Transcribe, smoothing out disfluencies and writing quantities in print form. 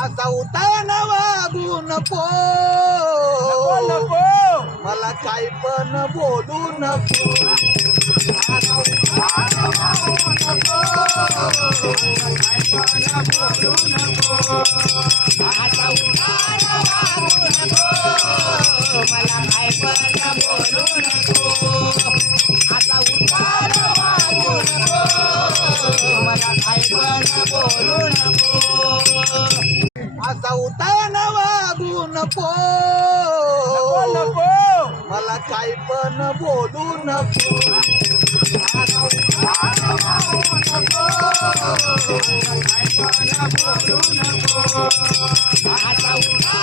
असा उतान वागू नको नको मला काय पण बोलू नको असा उतान वागू नको मला काय पण बोलू नको असा उतान वागू नको मला काय पण बोलू नको असा उतान वागू नको मला काय पण बोलू नको असा उतान वागू नको मला काय पण बोलू नको असा उतान वागू नको मला काय पण बोलू नको असा उतान